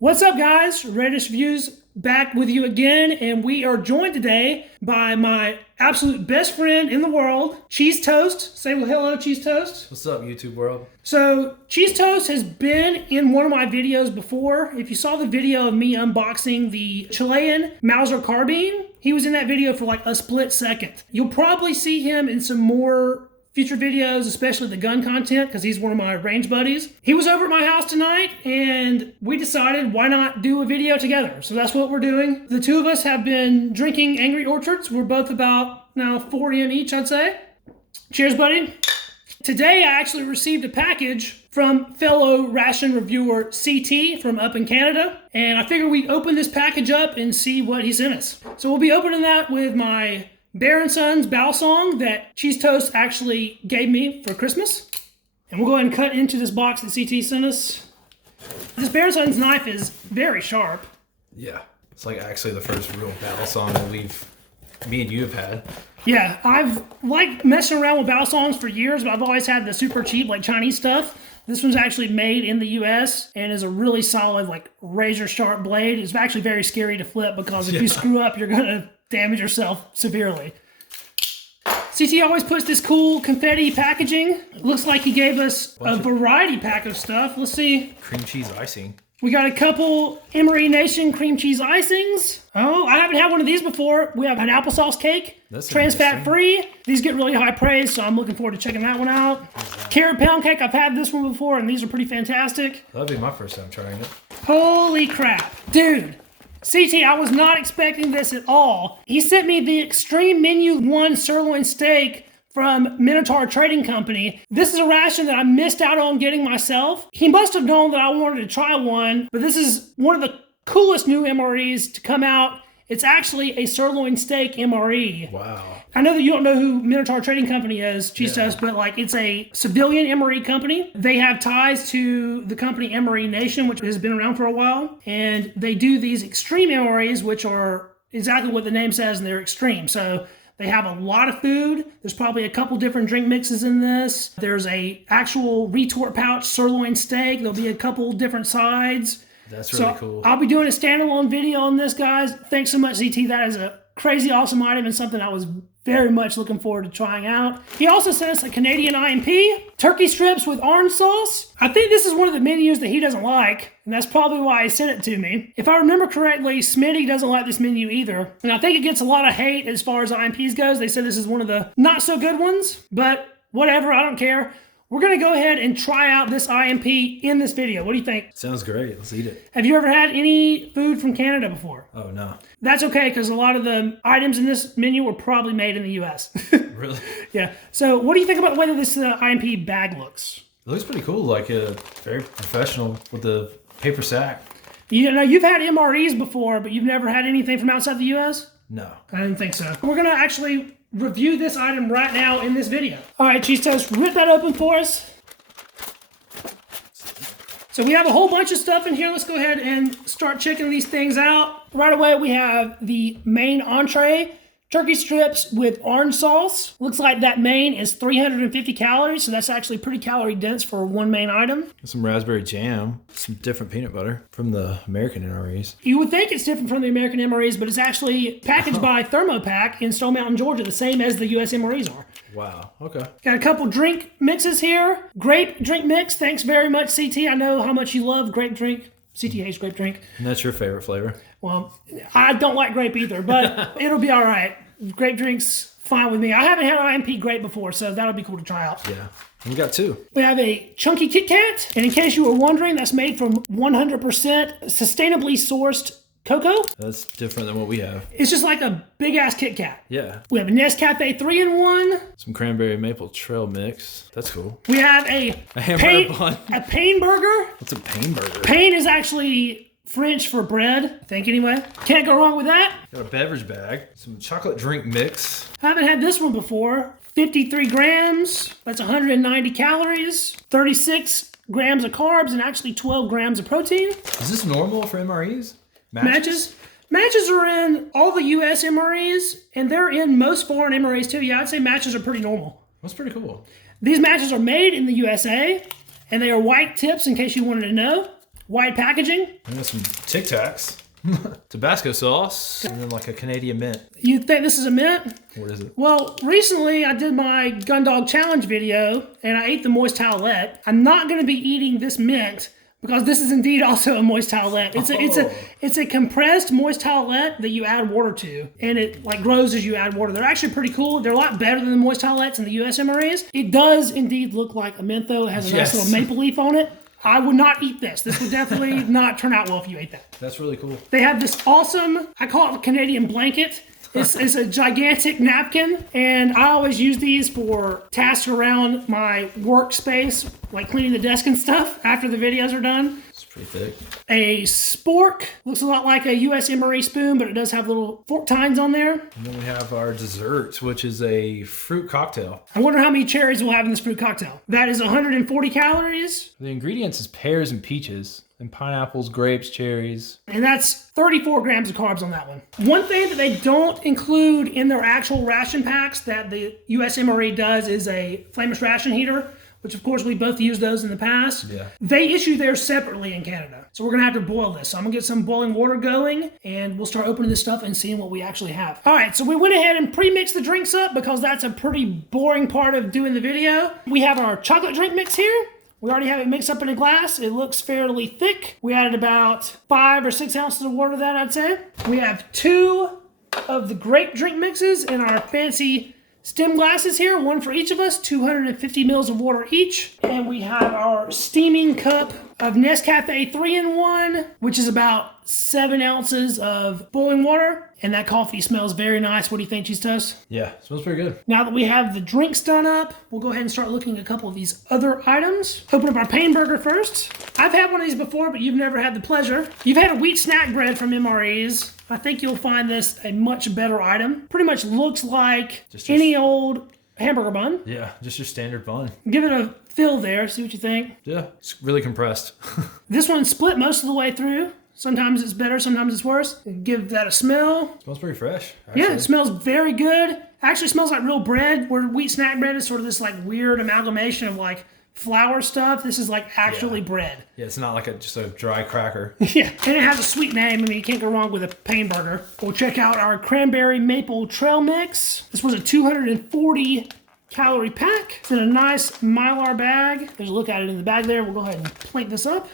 What's up, guys? Readiness Reviews back with you again, and we are joined today by my absolute best friend in the world, CheezeToast. Say well, hello, CheezeToast. What's up, YouTube world? So, CheezeToast has been in one of my videos before. If you saw the video of me unboxing the Chilean Mauser carbine, he was in that video for like a split second. You'll probably see him in some more future videos, especially the gun content, because he's one of my range buddies. He was over at my house tonight, and we decided why not do a video together. So that's what we're doing. The two of us have been drinking Angry Orchards. We're both about now 4 in each, I'd say. Cheers, buddy. Today, I actually received a package from fellow Ration reviewer CT from up in Canada, and I figured we'd open this package up and see what he sent us. So we'll be opening that with my Bear & Sons bow song that CheezeToast actually gave me for Christmas. And we'll go ahead and cut into this box that CT sent us. This Bear & Sons knife is very sharp. Yeah, it's like actually the first real battle song that me and you have had. Yeah, I've liked messing around with bow songs for years, but I've always had the super cheap, like Chinese stuff. This one's actually made in the US and is a really solid, like razor sharp blade. It's actually very scary to flip because if you screw up, you're gonna damage yourself severely. CT always puts this cool confetti packaging. It looks like he gave us a variety pack of stuff. Let's see. Cream cheese icing. We got a couple Emery Nation cream cheese icings. Oh, I haven't had one of these before. We have an applesauce cake. That's trans fat free. These get really high praise, so I'm looking forward to checking that one out. Carrot pound cake. I've had this one before, and these are pretty fantastic. That'll be my first time trying it. Holy crap. Dude. CT, I was not expecting this at all. He sent me the Extreme Menu 1 sirloin steak from Minotaur Trading Company. This is a ration that I missed out on getting myself. He must have known that I wanted to try one, but this is one of the coolest new MREs to come out. It's actually a sirloin steak MRE. Wow. I know that you don't know who Minotaur Trading Company is, CheezeToast, but like it's a civilian MRE company. They have ties to the company Emery Nation, which has been around for a while. And they do these extreme MREs, which are exactly what the name says, and they're extreme. So they have a lot of food. There's probably a couple different drink mixes in this. There's a actual retort pouch sirloin steak. There'll be a couple different sides. That's really cool. I'll be doing a standalone video on this, guys. Thanks so much, CT. That is a crazy awesome item and something I was very much looking forward to trying out. He also sent us a Canadian IMP, turkey strips with orange sauce. I think this is one of the menus that he doesn't like, and that's probably why he sent it to me. If I remember correctly, Smitty doesn't like this menu either, and I think it gets a lot of hate as far as IMPs goes. They said this is one of the not so good ones, but whatever, I don't care. We're going to go ahead and try out this IMP in this video. What do you think? Sounds great. Let's eat it. Have you ever had any food from Canada before? Oh, no. That's okay, because a lot of the items in this menu were probably made in the U.S. Really? Yeah. So what do you think about the way that this IMP bag looks? It looks pretty cool. Like very professional with the paper sack. You know, you've had MREs before, but you've never had anything from outside the U.S.? No. I didn't think so. We're going to actually review this item right now in this video. All right, CheezeToast, rip that open for us. So we have a whole bunch of stuff in here. Let's go ahead and start checking these things out. Right away, we have the main entree, turkey strips with orange sauce. Looks like that main is 350 calories, so that's actually pretty calorie dense for one main item. Some raspberry jam, some different peanut butter from the American NREs. You would think it's different from the American MREs, but it's actually packaged by Thermopack in Stone Mountain, Georgia, the same as the US MREs are. Wow, okay. Got a couple drink mixes here. Grape drink mix. Thanks very much, CT. I know how much you love grape drink. CT hates grape drink. And that's your favorite flavor? Well, I don't like grape either, but it'll be all right. Grape drink's fine with me. I haven't had an IMP grape before, so that'll be cool to try out. Yeah. And we got two. We have a chunky Kit Kat, and in case you were wondering, that's made from 100% sustainably sourced cocoa. That's different than what we have. It's just like a big-ass Kit Kat. Yeah. We have a Nescafe 3-in-1. Some cranberry maple trail mix. That's cool. We have a hamburger bun. A Pain burger. What's a Pain burger? Pain is actually French for bread, I think anyway. Can't go wrong with that. Got a beverage bag. Some chocolate drink mix. Haven't had this one before. 53 grams. That's 190 calories. 36 grams of carbs and actually 12 grams of protein. Is this normal for MREs? Matches are in all the US MREs, and they're in most foreign MREs too. Yeah, I'd say matches are pretty normal. That's pretty cool. These matches are made in the USA, and they are white tips in case you wanted to know. white packaging. And then some Tic Tacs. Tabasco sauce. And then like a Canadian mint. You think this is a mint? What is it? Well, recently I did my Gun Dog Challenge video and I ate the moist towelette. I'm not going to be eating this mint because this is indeed also a moist towelette. It's a compressed moist towelette that you add water to, and it like grows as you add water. They're actually pretty cool. They're a lot better than the moist towelettes in the US MREs. It does indeed look like a mint though. It has a nice little maple leaf on it. I would not eat this. This would definitely not turn out well if you ate that. That's really cool. They have this awesome, I call it a Canadian blanket. It's a gigantic napkin, and I always use these for tasks around my workspace, like cleaning the desk and stuff after the videos are done. It's pretty thick. A spork. Looks a lot like a US MRE spoon, but it does have little fork tines on there. And then we have our dessert, which is a fruit cocktail. I wonder how many cherries we'll have in this fruit cocktail. That is 140 calories. The ingredients is pears and peaches, and pineapples, grapes, cherries. And that's 34 grams of carbs on that one. One thing that they don't include in their actual ration packs that the US MRE does is a flameless ration heater, which of course we both used those in the past. Yeah. They issue theirs separately in Canada. So we're gonna have to boil this. So I'm gonna get some boiling water going and we'll start opening this stuff and seeing what we actually have. All right, so we went ahead and pre-mixed the drinks up because that's a pretty boring part of doing the video. We have our chocolate drink mix here. We already have it mixed up in a glass. It looks fairly thick. We added about 5 or 6 ounces of water to that, I'd say. We have 2 of the grape drink mixes in our fancy stem glasses here, one for each of us, 250 mils of water each. And we have our steaming cup of Nescafe 3-in-1, which is about 7 ounces of boiling water. And that coffee smells very nice. What do you think, CheezeToast? Yeah, smells pretty good. Now that we have the drinks done up, we'll go ahead and start looking at a couple of these other items. Open up our pain burger first. I've had one of these before, but you've never had the pleasure. You've had a wheat snack bread from MREs. I think you'll find this a much better item. Pretty much looks like any old hamburger bun. Yeah, just your standard bun. Give it a fill there, see what you think. Yeah, it's really compressed. This one's split most of the way through. Sometimes it's better, sometimes it's worse. Give that a smell. Smells pretty fresh, actually. Yeah, it smells very good. Actually smells like real bread, where wheat snack bread is sort of this like weird amalgamation of like flour stuff. This is like actually bread. Yeah, it's not like just a dry cracker. Yeah, and it has a sweet name. I mean, you can't go wrong with a pain burger. We'll check out our cranberry maple trail mix. This was a 240 calorie pack. It's in a nice Mylar bag. There's a look at it in the bag there. We'll go ahead and plate this up.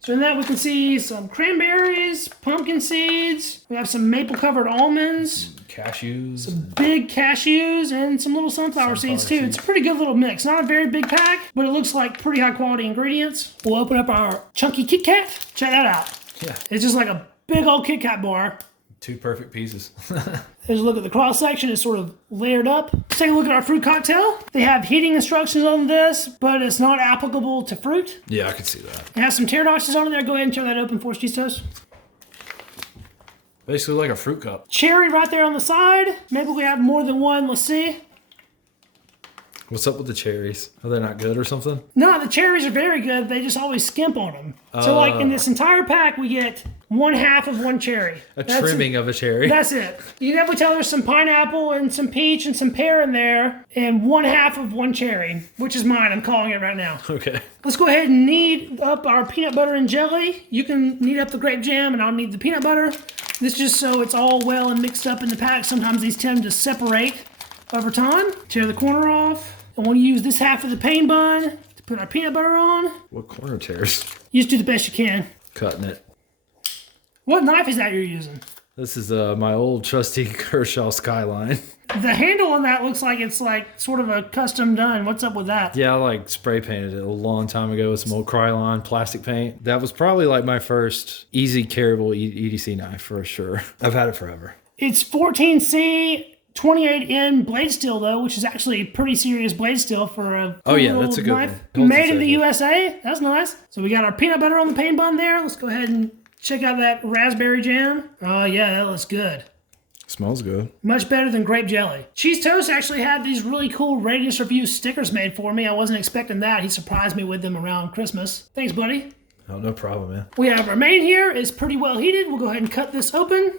So in that we can see some cranberries, pumpkin seeds. We have some maple covered almonds. Cashews. Big cashews and some little sunflower seeds too. It's a pretty good little mix. Not a very big pack, but it looks like pretty high quality ingredients. We'll open up our chunky Kit Kat. Check that out. Yeah. It's just like a big old Kit Kat bar. 2 perfect pieces. There's a look at the cross section. It's sort of layered up. Let's take a look at our fruit cocktail. They have heating instructions on this, but it's not applicable to fruit. Yeah, I can see that. It has some tear notches on it there. Go ahead and tear that open for us, CheezeToast. Basically like a fruit cup. Cherry right there on the side. Maybe we have more than one. Let's see. What's up with the cherries? Are they not good or something? No, the cherries are very good. They just always skimp on them. So like in this entire pack, we get 1/2 of one cherry. That's trimming of a cherry. That's it. You can definitely tell there's some pineapple and some peach and some pear in there, and 1/2 of one cherry, which is mine. I'm calling it right now. Okay. Let's go ahead and knead up our peanut butter and jelly. You can knead up the grape jam, and I'll knead the peanut butter. This just so it's all well and mixed up in the pack. Sometimes these tend to separate over time. Tear the corner off. And we'll use this half of the pain bun to put our peanut butter on. What corner tears? You just do the best you can. Cutting it. What knife is that you're using? This is my old trusty Kershaw Skyline. The handle on that looks like it's like sort of a custom done. What's up with that? Yeah, I like spray painted it a long time ago with some old Krylon plastic paint. That was probably like my first easy carryable EDC knife for sure. I've had it forever. It's 14C 28N blade steel though, which is actually a pretty serious blade steel for a that's a good knife. one. Made in the USA. That's nice. So we got our peanut butter on the pain bun there. Let's go ahead and check out that raspberry jam. Oh yeah, that looks good. Smells good. Much better than grape jelly. CheezeToast actually had these really cool Readiness Review stickers made for me. I wasn't expecting that. He surprised me with them around Christmas. Thanks, buddy. Oh, no problem, man. We have our main here. It's pretty well heated. We'll go ahead and cut this open.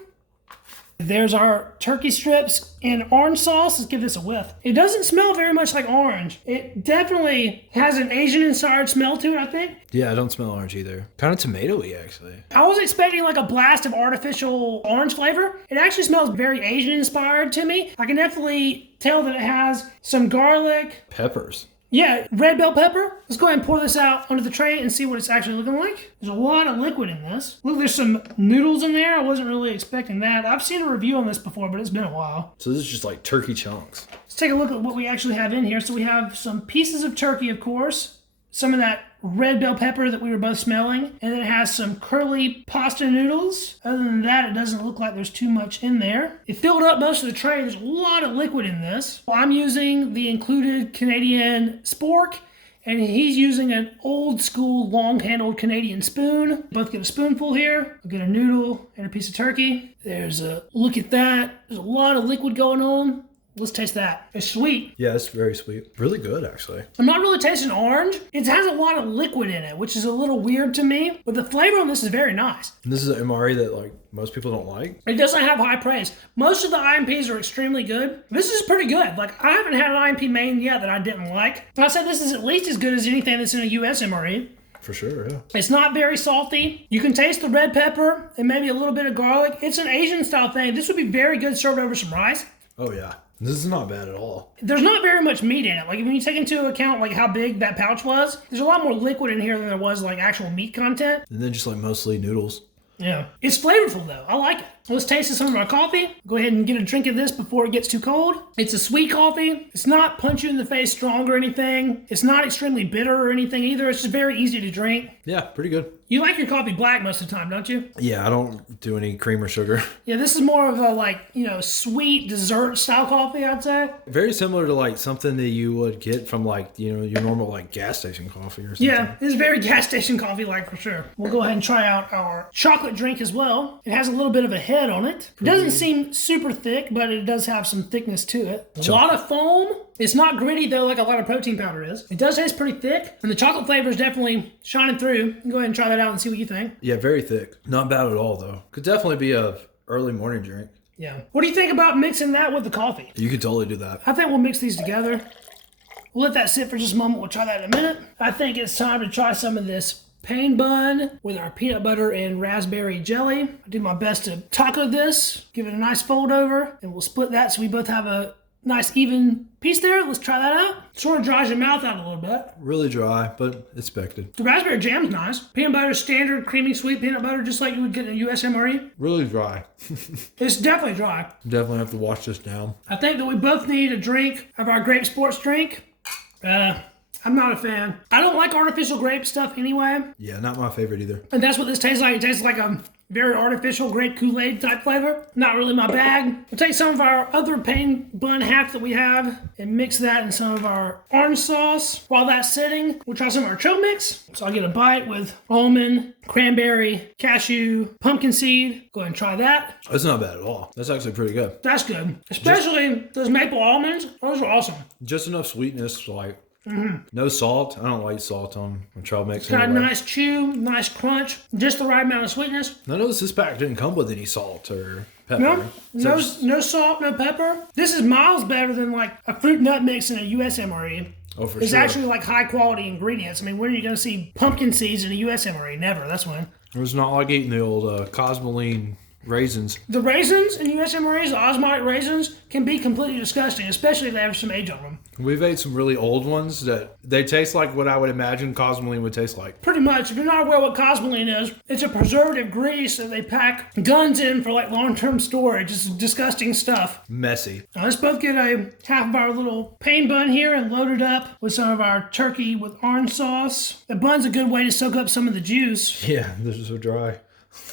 There's our turkey strips and orange sauce. Let's give this a whiff. It doesn't smell very much like orange. It definitely has an Asian-inspired smell to it, I think. Yeah, I don't smell orange either. Kind of tomatoey, actually. I was expecting like a blast of artificial orange flavor. It actually smells very Asian-inspired to me. I can definitely tell that it has some garlic. Peppers. Yeah, red bell pepper. Let's go ahead and pour this out onto the tray and see what it's actually looking like. There's a lot of liquid in this. Look, there's some noodles in there. I wasn't really expecting that. I've seen a review on this before, but it's been a while. So this is just like turkey chunks. Let's take a look at what we actually have in here. So we have some pieces of turkey, of course. Some of that red bell pepper that we were both smelling. And then it has some curly pasta noodles. Other than that, it doesn't look like there's too much in there. It filled up most of the tray. There's a lot of liquid in this. Well, I'm using the included Canadian spork, and he's using an old school long-handled Canadian spoon. Both get a spoonful here. I'll get a noodle and a piece of turkey. There's a look at that. There's a lot of liquid going on. Let's taste that. It's sweet. Yeah, it's very sweet. Really good, actually. I'm not really tasting orange. It has a lot of liquid in it, which is a little weird to me. But the flavor on this is very nice. And this is an MRE that like most people don't like. It doesn't have high praise. Most of the IMPs are extremely good. This is pretty good. Like, I haven't had an IMP main yet that I didn't like. I said this is at least as good as anything that's in a US MRE. For sure, yeah. It's not very salty. You can taste the red pepper and maybe a little bit of garlic. It's an Asian style thing. This would be very good served over some rice. Oh, yeah. This is not bad at all. There's not very much meat in it. Like, when you take into account like how big that pouch was, there's a lot more liquid in here than there was like actual meat content. And then just like mostly noodles. Yeah. It's flavorful though. I like it. Let's taste some of our coffee. Go ahead and get a drink of this before it gets too cold. It's a sweet coffee. It's not punch you in the face strong or anything. It's not extremely bitter or anything either. It's just very easy to drink. Yeah, pretty good. You like your coffee black most of the time, don't you? Yeah, I don't do any cream or sugar. Yeah, this is more of a like, sweet dessert style coffee, I'd say. Very similar to like something that you would get from like, your normal like gas station coffee or something. Yeah, it's very gas station coffee like for sure. We'll go ahead and try out our chocolate drink as well. It has a little bit of a head on it. It doesn't seem super thick, but it does have some thickness to it. A lot of foam. It's not gritty though like a lot of protein powder is. It does taste pretty thick, and the chocolate flavor is definitely shining through. You can go ahead and try that out and see what you think. Yeah, very thick. Not bad at all though. Could definitely be a early morning drink. Yeah. What do you think about mixing that with the coffee? You could totally do that. I think we'll mix these together. We'll let that sit for just a moment. We'll try that in a minute. I think it's time to try some of this pain bun with our peanut butter and raspberry jelly. I do my best to taco this, give it a nice fold over, and we'll split that so we both have a nice even piece there. Let's try that out. Sort of dries your mouth out a little bit. Really dry, but expected. The raspberry jam's nice. Peanut butter, standard, creamy, sweet peanut butter, just like you would get in a US MRE. Really dry. It's definitely dry. Definitely have to wash this down. I think that we both need a drink of our grape sports drink. I'm not a fan. I don't like artificial grape stuff anyway. Yeah, not my favorite either. And that's what this tastes like. It tastes like a very artificial grape Kool-Aid type flavor. Not really my bag. We'll take some of our other pain bun hack that we have and mix that in some of our orange sauce. While that's sitting, we'll try some of our trail mix. So I'll get a bite with almond, cranberry, cashew, pumpkin seed. Go ahead and try that. That's not bad at all. That's actually pretty good. That's good. Especially those maple almonds. Those are awesome. Just enough sweetness, like no salt. I don't like salt on trail mix. Got anyway. a nice chew, nice crunch, just the right amount of sweetness. I noticed this pack didn't come with any salt or pepper. No salt, no pepper. This is miles better than like a fruit nut mix in a US MRE. Oh, for It's sure. actually like high quality ingredients. I mean, when are you going to see pumpkin seeds in a US MRE? Never. That's when. It's not like eating the old Cosmoline raisins. The raisins in US MREs, the osmotic raisins, can be completely disgusting, especially if they have some age on them. We've ate some really old ones that they taste like what I would imagine Cosmoline would taste like. Pretty much. If you're not aware what cosmoline is, it's a preservative grease that they pack guns in for like long-term storage. It's disgusting stuff. Messy. Now let's both get a half of our little pain bun here and load it up with some of our turkey with orange sauce. The bun's a good way to soak up some of the juice. Yeah, this is so dry.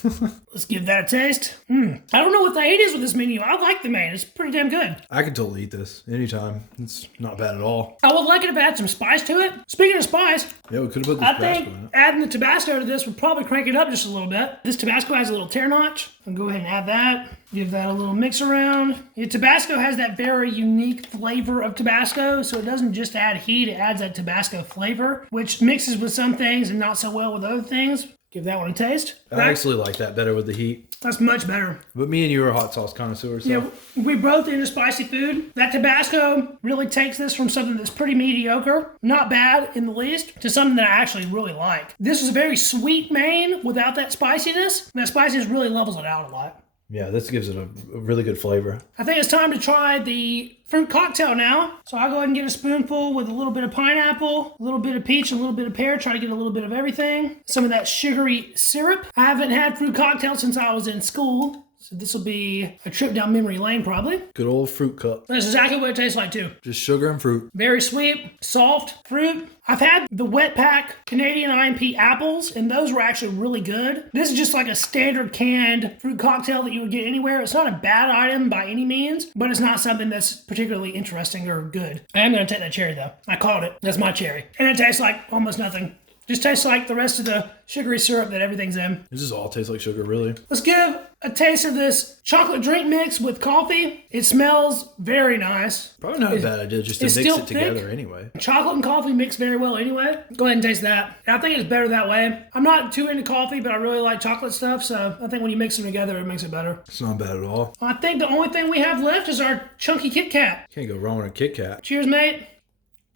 Let's give that a taste. I don't know what the hate is with this menu. I like the main. It's pretty damn good. I could totally eat this anytime. It's not bad at all. I would like it if it had some spice to it. Speaking of spice, Yeah, we could have put this I Tabasco think in it. adding the Tabasco to this would probably crank it up just a little bit. This Tabasco has a little tear notch. I'll go ahead and add that. Give that a little mix around. Yeah, Tabasco has that very unique flavor of Tabasco, so it doesn't just add heat, it adds that Tabasco flavor, which mixes with some things and not so well with other things. Give that one a taste. I actually like that better with the heat. That's much better. But me and you are hot sauce connoisseurs. So. Yeah, we both into spicy food. That Tabasco really takes this from something that's pretty mediocre, not bad in the least, to something that I actually really like. This is a very sweet main without that spiciness. And that spiciness really levels it out a lot. Yeah, this gives it a really good flavor. I think it's time to try the fruit cocktail now. So I'll go ahead and get a spoonful with a little bit of pineapple, a little bit of peach, and a little bit of pear. Try to get a little bit of everything. Some of that sugary syrup. I haven't had fruit cocktail since I was in school. So this will be a trip down memory lane probably. Good old fruit cup. That's exactly what it tastes like too. Just sugar and fruit. Very sweet, soft fruit. I've had the wet pack Canadian IMP apples, and those were actually really good. This is just like a standard canned fruit cocktail that you would get anywhere. It's not a bad item by any means, but it's not something that's particularly interesting or good. I am going to take that cherry though. I called it. That's my cherry. And it tastes like almost nothing. Just tastes like the rest of the sugary syrup that everything's in. This just all tastes like sugar, really. Let's give a taste of this chocolate drink mix with coffee. It smells very nice. Probably not a bad idea just to mix it together anyway. Chocolate and coffee mix very well anyway. Go ahead and taste that. I think it's better that way. I'm not too into coffee, but I really like chocolate stuff, so I think when you mix them together, it makes it better. It's not bad at all. I think the only thing we have left is our chunky Kit Kat. Can't go wrong with a Kit Kat. Cheers, mate.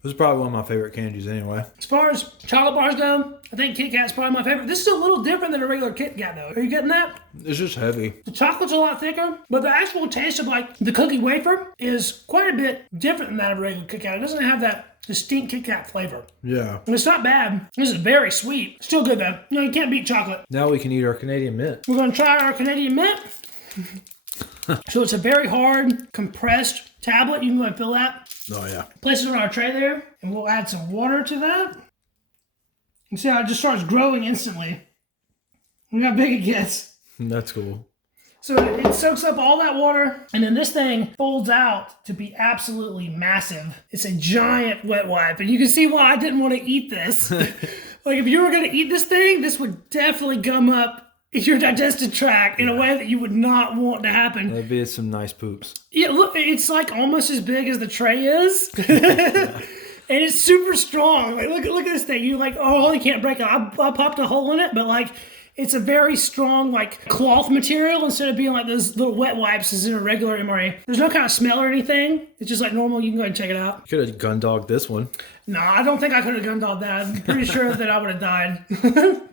This is probably one of my favorite candies anyway. As far as chocolate bars go, I think Kit Kat's probably my favorite. This is a little different than a regular Kit Kat though. Are you getting that? It's just heavy. The chocolate's a lot thicker, but the actual taste of like the cookie wafer is quite a bit different than that of a regular Kit Kat. It doesn't have that distinct Kit Kat flavor. Yeah. And it's not bad. This is very sweet. Still good though. You know, you can't beat chocolate. Now we can eat our Canadian mint. We're going to try our Canadian mint. So it's a very hard, compressed tablet. You can go ahead and fill that. Oh, yeah. Place it on our tray there, and we'll add some water to that. You see how it just starts growing instantly. Look how big it gets. That's cool. So it soaks up all that water, and then this thing folds out to be absolutely massive. It's a giant wet wipe, and you can see why I didn't want to eat this. Like, if you were going to eat this thing, this would definitely gum up your digestive tract in a way that you would not want to happen. That'd be some nice poops. Yeah, look, it's like almost as big as the tray is. And it's super strong. Like, look at this thing. You like, oh, you can't break it. I popped a hole in it, but like, it's a very strong, like, cloth material instead of being like those little wet wipes as in a regular MRE. There's no kind of smell or anything. It's just like normal. You can go ahead and check it out. You could have gun dogged this one. No, I don't think I could have gun dogged that. I'm pretty sure that I would have died.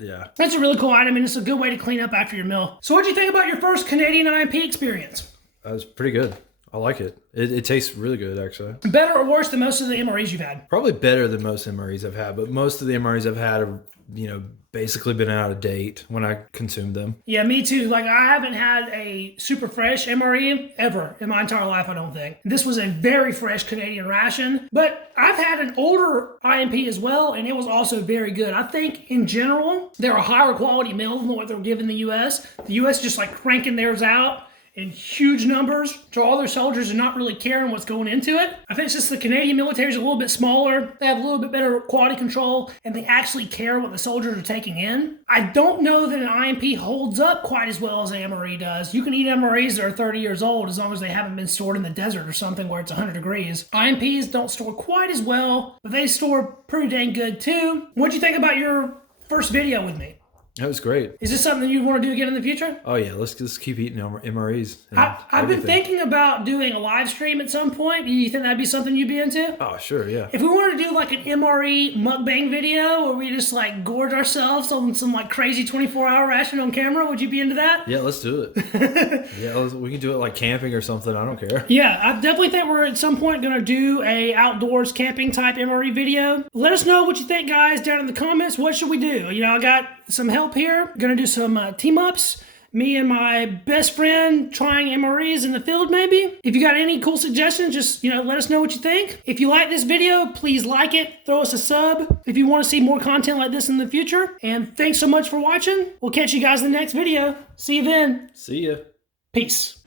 Yeah. That's a really cool item, and it's a good way to clean up after your meal. So what do you think about your first Canadian IMP experience? That was pretty good. I like it. It tastes really good, actually. Better or worse than most of the MREs you've had? Probably better than most MREs I've had, but most of the MREs I've had have, basically been out of date when I consumed them. Yeah, me too. Like, I haven't had a super fresh MRE ever in my entire life, I don't think. This was a very fresh Canadian ration, but I've had an older IMP as well, and it was also very good. I think, in general, they're a higher quality meal than what they're given in the U.S. The U.S. just, like, cranking theirs out in huge numbers to all their soldiers and not really caring what's going into it. I think it's just the Canadian military is a little bit smaller. They have a little bit better quality control, and they actually care what the soldiers are taking in. I don't know that an IMP holds up quite as well as an MRE does. You can eat MREs that are 30 years old as long as they haven't been stored in the desert or something where it's 100 degrees. IMPs don't store quite as well, but they store pretty dang good too. What'd you think about your first video with me? That was great. Is this something you want to do again in the future? Oh, yeah. Let's just keep eating MREs. I've been thinking about doing a live stream at some point. Do you think that'd be something you'd be into? Oh, sure, yeah. If we wanted to do like an MRE mukbang video where we just like gorge ourselves on some like crazy 24-hour ration on camera, would you be into that? Yeah, let's do it. Yeah, we can do it like camping or something. I don't care. Yeah, I definitely think we're at some point going to do a outdoors camping type MRE video. Let us know what you think, guys, down in the comments. What should we do? I got some help here. Gonna do some team ups. Me and my best friend trying MREs in the field, maybe. If you got any cool suggestions, just let us know what you think. If you like this video, please like it. Throw us a sub if you want to see more content like this in the future. And thanks so much for watching. We'll catch you guys in the next video. See you then. See ya. Peace.